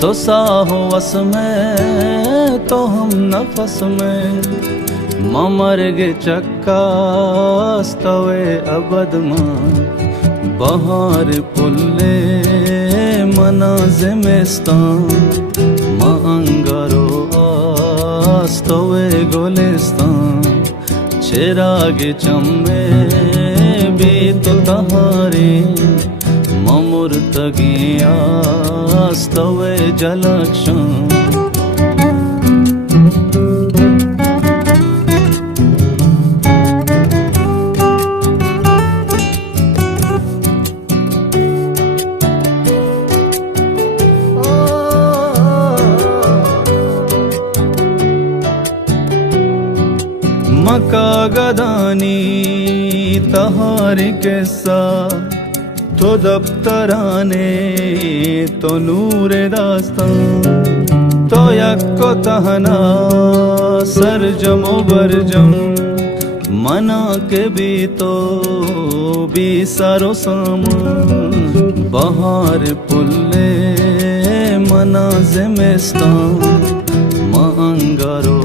तो साहो वस में तो हम नफस में ममर्गे चक्कास्तवे अबद बहार पुल्ले मनाज़िमिस्तान अंगारो आस्तवे गोलिस्तान चिरागे चम्मे भी तो तहारे ममुर्तगी आस्तवे जलक्षण मका गदानी तहारी किस्सा तो दफ्तराने तो नूरे दास्तान तो यक्को तहना सरजमो बरजम मना के भी तो भी सारो सामान बहार पुल्ले मनाज़िमिस्तान अंगारो